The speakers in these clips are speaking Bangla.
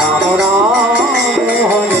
Ram Hare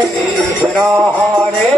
Hare Hare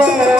Father.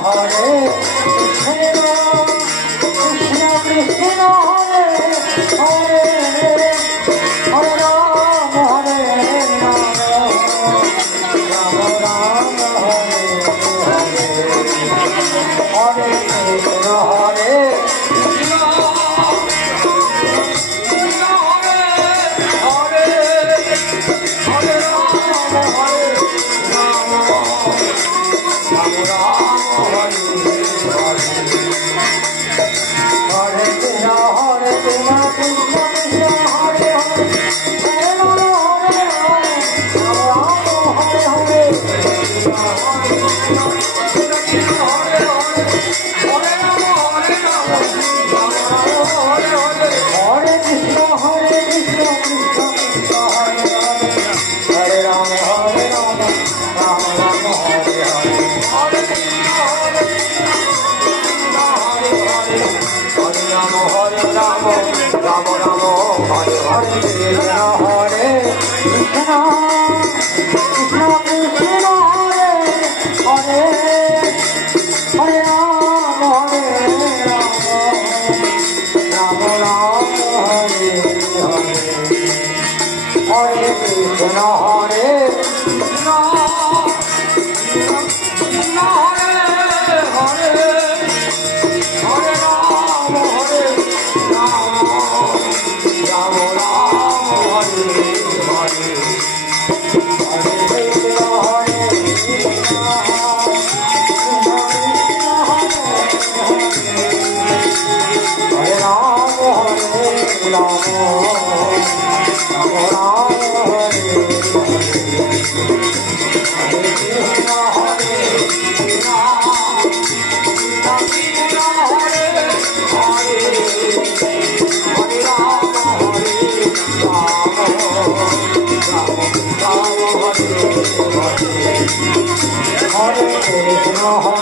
Hare Hare Krishna, Hare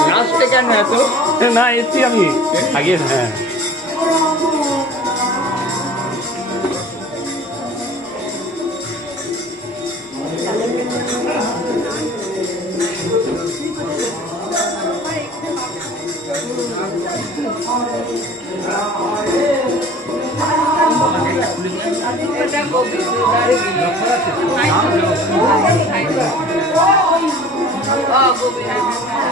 何してかんのやつえ、な、え、つやみ。あげるね。Oh, we'll be happy.